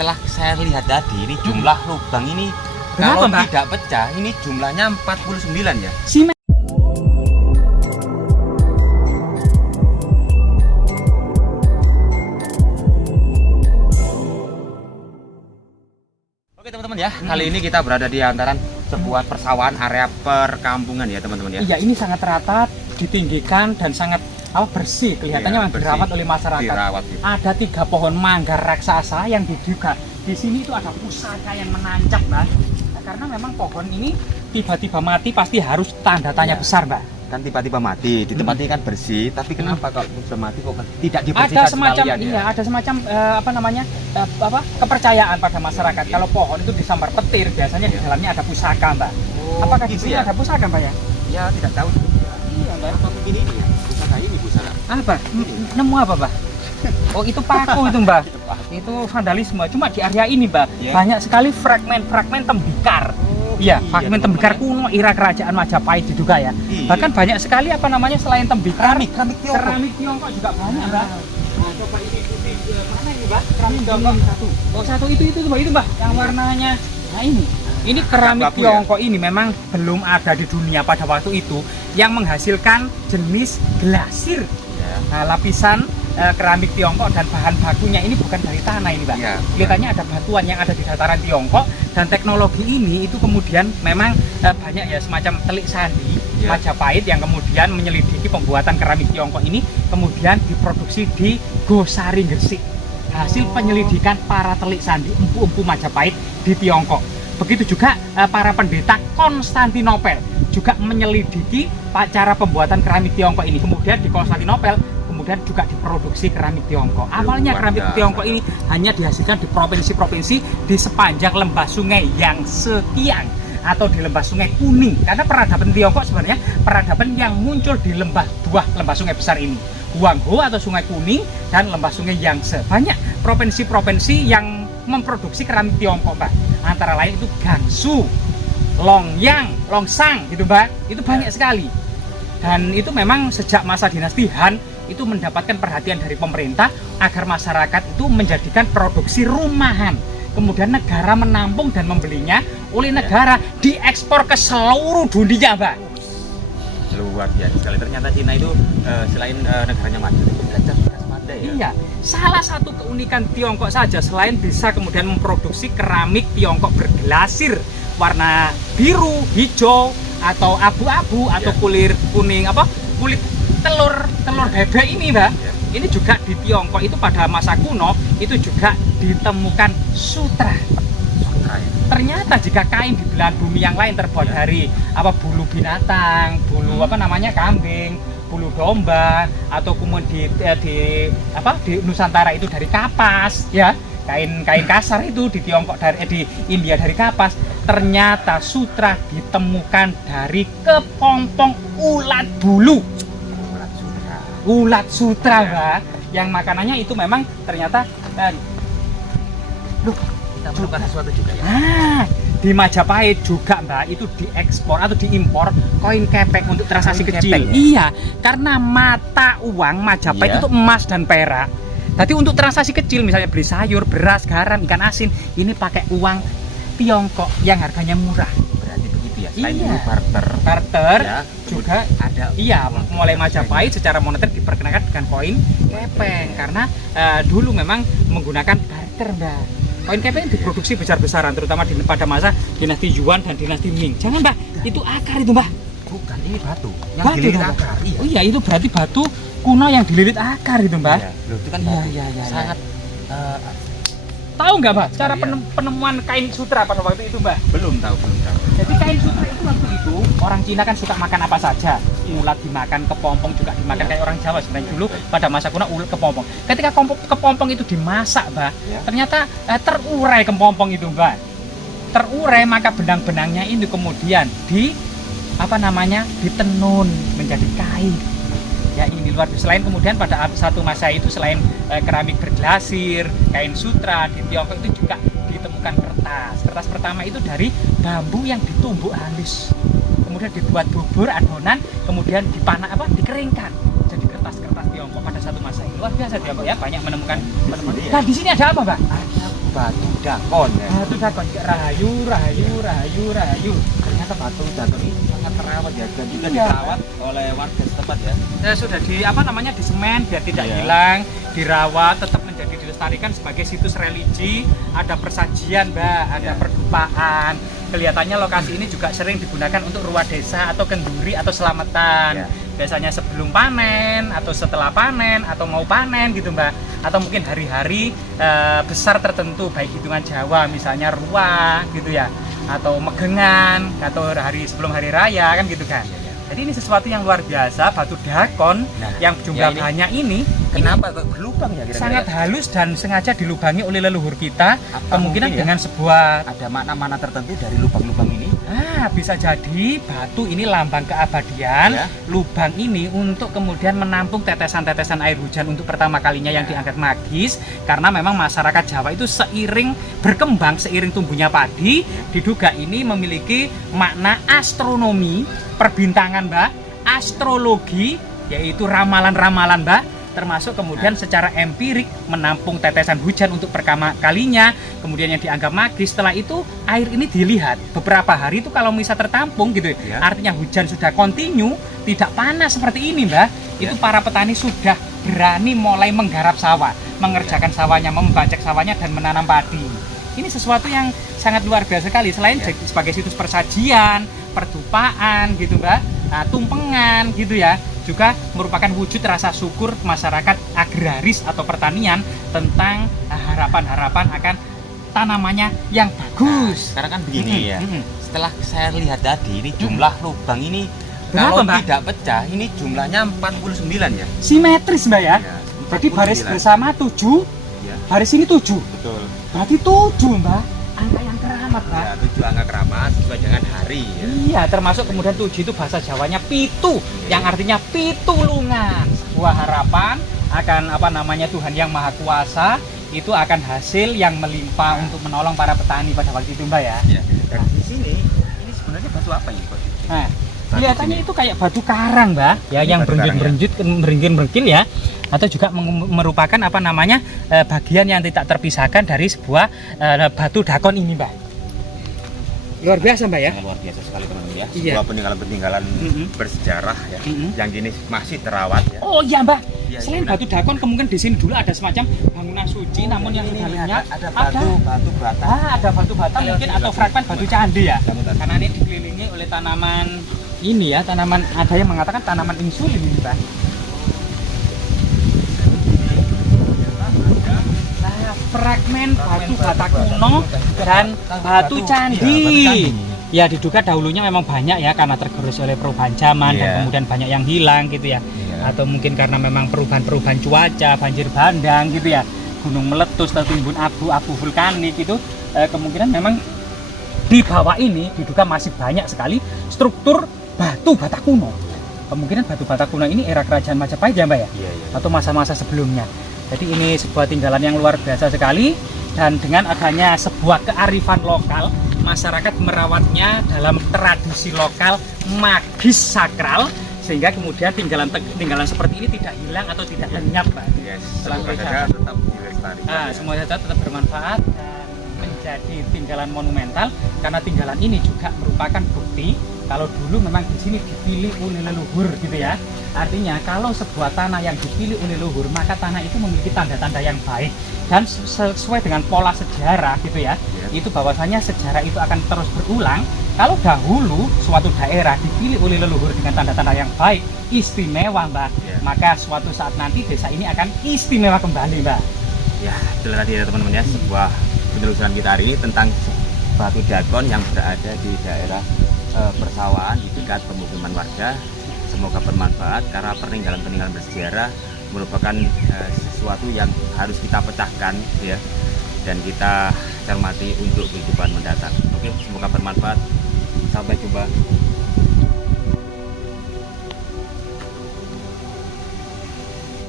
setelah saya lihat tadi ini jumlah lubang ini Berapa, kalau Mbak? tidak pecah ini jumlahnya 49 ya. Simen. Oke teman-teman ya, kali ini kita berada di antaran sebuah persawahan area perkampungan ya teman-teman ya. Iya, ini sangat rata, ditinggikan dan sangat bersih. Kelihatannya Iya, memang dirawat bersih. oleh masyarakat. Dirawat, gitu. Ada 3 pohon mangga raksasa yang diduga di sini itu ada pusaka yang menancap, Mbak. Nah, karena memang pohon ini tiba-tiba mati pasti harus tanda tanya Iya. besar, Mbak. Kan tiba-tiba mati, di tempat ini kan bersih, tapi kenapa kalau sudah mati kok tidak dibersihkan Ada semacam sekalian, ya? ada semacam kepercayaan pada masyarakat. Iya. Kalau pohon itu disambar petir, biasanya di dalamnya ada pusaka, Mbak. Oh, Apakah di gitu sini ya? ada pusaka, Mbak ya? Ya tidak tahu. Iya, Mbak. Apa mungkin ini ya? Pusaka ini pusaka. Apa? Nemu apa, Mbak? Oh, itu paku itu, Mbak. Itu vandalisme. Cuma di area ini, Mbak, Ya. banyak sekali fragmen tembikar. Iya, fragmen tembikar kuno era kerajaan Majapahit diduga ya. Iya. Bahkan banyak sekali selain tembikar, Keramik Tiongkok. keramik Tiongkok juga banyak, Mbak. Nah, coba ini ikuti mana ini, Mbak? Keramik Tiongkok satu. Oh, satu itu Mbak, itu, Mbak, yang warnanya. Nah, ini. Ini keramik baku ya? Tiongkok ini memang belum ada di dunia pada waktu itu yang menghasilkan jenis glasir. Ya. Nah, lapisan keramik Tiongkok dan bahan bakunya ini bukan dari tanah ini, Pak. Iya. Kelihatannya ada batuan yang ada di dataran Tiongkok, dan teknologi ini itu kemudian memang banyak ya semacam telik sandi Iya. Majapahit yang kemudian menyelidiki pembuatan keramik Tiongkok ini kemudian diproduksi di Gosari, Gresik. Hasil penyelidikan para telik sandi empu-empu Majapahit di Tiongkok. Begitu juga para pendeta Konstantinopel juga menyelidiki cara pembuatan keramik Tiongkok ini. Kemudian di Konstantinopel kemudian juga diproduksi keramik Tiongkok. Awalnya Luar keramik biasa. Tiongkok ini hanya dihasilkan di provinsi-provinsi di sepanjang lembah sungai yang sekian atau di lembah sungai Kuning. Karena peradaban Tiongkok sebenarnya peradaban yang muncul di dua lembah sungai besar ini, Huangho atau Sungai Kuning dan lembah sungai Yangtze. Banyak provinsi-provinsi yang memproduksi keramik Tiongkok, Mbak. Antara lain itu Gansu, Longyang, Longsang gitu, Mbak. Itu banyak sekali. Dan itu memang sejak masa dinasti Han itu mendapatkan perhatian dari pemerintah agar masyarakat itu menjadikan produksi rumahan. Kemudian negara menampung dan membelinya, oleh negara diekspor ke seluruh dunia, Mbak. Luar biasa sekali. Ternyata Cina itu selain negaranya maju, itu cerdas pandai ya. Iya, salah satu keunikan Tiongkok saja selain bisa kemudian memproduksi keramik Tiongkok berglasir warna biru, hijau atau abu-abu atau kulit kuning kulit telur bebek ini, Mbak. Ya. Ini juga di Tiongkok itu pada masa kuno itu juga ditemukan sutra. Sutra ya. Ternyata jika kain di belahan bumi yang lain terbuat dari bulu binatang, bulu kambing, bulu domba, atau kemudian di Nusantara itu dari kapas, ya kain kasar itu di Tiongkok di India dari kapas. Ternyata sutra ditemukan dari kepompong ulat bulu. Ulat sutra, Mbak, yang makanannya itu memang ternyata Kita menemukan sesuatu juga ya. nah, di Majapahit juga, Mbak, itu diekspor atau diimpor koin kepeng untuk transaksi Koin kecil. kepeng, ya? Iya, karena mata uang Majapahit Iya. itu emas dan perak. Jadi untuk transaksi kecil misalnya beli sayur, beras, garam, ikan asin, ini pakai uang Tiongkok yang harganya murah. Berarti begitu ya. Selain Iya. dulu Barter ya, juga ada. iya, mulai Majapahit secara moneter diperkenalkan dengan koin kepeng karena dulu memang menggunakan barter, Mbak. Koin kepeng diproduksi besar-besaran terutama pada masa dinasti Yuan dan dinasti Ming. Jangan, Mbak, itu akar itu, Mbak. Bukan, ini batu. Yang Batu, dililit Mbak. akar. Iya. Oh iya, itu berarti batu kuno yang dililit akar itu, Mbak. Iya. Loh, itu kan Iya, batu. iya, iya, Sangat Tahu nggak, Mbak, cara Iya. penemuan kain sutra pada waktu itu, Mbak? belum tahu. Jadi kain sutra itu waktu itu orang Cina kan suka makan apa saja. Ulat dimakan, kepompong juga dimakan, kayak orang Jawa sebenarnya dulu pada masa kuno ulat kepompong. Ketika kepompong itu dimasak, Mbak, Ya. ternyata terurai kepompong itu, Mbak. Terurai, maka benang-benangnya itu kemudian ditenun menjadi kain. Ya, ini luar biasa. Selain kemudian pada satu masa itu selain keramik berglasir, kain sutra di Tiongkok itu juga ditemukan kertas. Kertas pertama itu dari bambu yang ditumbuk halus. Kemudian dibuat bubur adonan, kemudian dikeringkan. Jadi kertas-kertas Tiongkok pada satu masa itu luar biasa Tiongkok ya, banyak menemukan. Iya. Nah, di sini ada apa, Mbak? Ada batu dakon ya. Batu dakon rahayu, Ternyata batu dakon ini sangat terawat ya, dan juga Iya. dirawat oleh warga setempat ya. Sudah di semen biar tidak Iya. hilang, dirawat, tetap menjadi dilestarikan sebagai situs religi. Ada persajian, Mbak, ada Iya. perdupaan. Kelihatannya lokasi ini juga sering digunakan untuk ruah desa atau kenduri atau selamatan. Iya. Biasanya sebelum panen atau setelah panen atau mau panen gitu, Mbak. Atau mungkin hari-hari besar tertentu, baik hitungan Jawa misalnya ruah gitu ya, atau megengan, atau hari sebelum hari raya kan gitu kan. Jadi ini sesuatu yang luar biasa, batu dakon Nah, yang jumlah ya ini banyak ini Kenapa kok berlubang ya kira-kira? sangat halus dan sengaja dilubangi oleh leluhur kita. Apa Kemungkinan mungkin ya? dengan sebuah Ada makna-makna tertentu dari lubang-lubang ini? bisa jadi batu ini lambang keabadian. Ya. Lubang ini untuk kemudian menampung tetesan-tetesan air hujan untuk pertama kalinya yang Ya. dianggap magis, karena memang masyarakat Jawa itu seiring berkembang, seiring tumbuhnya padi, diduga ini memiliki makna astronomi, perbintangan, Mbak, astrologi, yaitu ramalan-ramalan, Mbak, termasuk kemudian secara empirik menampung tetesan hujan untuk pertama kalinya, kemudian yang dianggap magis. Setelah itu air ini dilihat beberapa hari itu kalau bisa tertampung gitu Ya. artinya hujan sudah kontinu, tidak panas seperti ini, Mbak. Itu para petani sudah berani mulai menggarap sawah, mengerjakan sawahnya, membajak sawahnya dan menanam padi. Ini sesuatu yang sangat luar biasa sekali. Selain sebagai situs persajian, perdupaan gitu, Mbak, nah, tumpengan gitu ya, juga merupakan wujud rasa syukur masyarakat agraris atau pertanian tentang harapan-harapan akan tanamannya yang bagus. Sekarang kan begini ya. Mm-mm. Setelah saya lihat tadi, ini jumlah lubang ini Berapa, kalau Mbak? tidak pecah, ini jumlahnya 49 ya. Simetris, Mbak ya. Ya, Jadi baris 49. bersama 7, Ya, baris ini 7. betul. Berarti 7, Mbak. Angka yang keramat, Mbak. Ya, 7 angka keramat sesuai dengan hari ya. Iya, termasuk kemudian 7 itu bahasa Jawanya pitu, yang artinya pitulungan. Sebuah harapan akan Tuhan yang Maha Kuasa itu akan hasil yang melimpah untuk menolong para petani pada waktu itu, Mbak ya. Ya. Dan di sini ini sebenarnya batu apa ini, Pak? Nah, kelihatannya itu kayak batu karang, Mbak, ya, Ini yang batu karang, berenjit-berenjit ya, atau juga merupakan bagian yang tidak terpisahkan dari sebuah batu dakon ini, Mbak. Luar biasa, Mbak ya. Yang luar biasa sekali teman-teman ya. Iya. Sebuah peninggalan-peninggalan Mm-mm. bersejarah ya. Mm-mm. Yang ini masih terawat ya. Oh iya, Mbak. Iya, Selain gimana? batu dakon, kemungkinan di sini dulu ada semacam bangunan suci, namun yang sudah lenyap. ada batu bata. Ada batu bata mungkin atau fragmen batu candi ya. Bentar. Karena ini dikelilingi oleh tanaman ini ya, tanaman, ada yang mengatakan tanaman insulin ini, Pak. Nah, fragmen batu bata kuno dan batu candi. Ya, diduga dahulunya memang banyak ya, karena tergerus oleh perubahan zaman dan Iya. kemudian banyak yang hilang gitu ya. Iya. Atau mungkin karena memang perubahan-perubahan cuaca, banjir bandang gitu ya, gunung meletus, tertimbun abu-abu vulkanik itu, kemungkinan memang di bawah ini diduga masih banyak sekali struktur batu bata kuno. Kemungkinan batu bata kuno ini era kerajaan Majapahit ya, Mbak ya, Iya, iya. atau masa-masa sebelumnya. Jadi ini sebuah tinggalan yang luar biasa sekali, dan dengan adanya sebuah kearifan lokal, masyarakat merawatnya dalam tradisi lokal magis sakral, sehingga kemudian tinggalan seperti ini tidak hilang atau tidak lenyap, Pak. Yes. Semoga Semoga saja saja tetap dilestarikan. Semua saja tetap bermanfaat dan menjadi tinggalan monumental, karena tinggalan ini juga merupakan bukti kalau dulu memang di sini dipilih oleh leluhur gitu ya. Artinya kalau sebuah tanah yang dipilih oleh leluhur, maka tanah itu memiliki tanda-tanda yang baik dan sesuai dengan pola sejarah gitu ya. Itu bahwasanya sejarah itu akan terus berulang. Kalau dahulu suatu daerah dipilih oleh leluhur dengan tanda-tanda yang baik, istimewa, Mbak, maka suatu saat nanti desa ini akan istimewa kembali, Mbak. Ya, itu tadi ya teman-teman ya, sebuah penelusuran kita hari ini tentang batu dakon yang berada di daerah persawahan di dekat pemukiman warga. Semoga bermanfaat, karena peninggalan-peninggalan bersejarah merupakan sesuatu yang harus kita pecahkan ya, dan kita cermati untuk kehidupan mendatang. Oke, semoga bermanfaat. Sampai jumpa.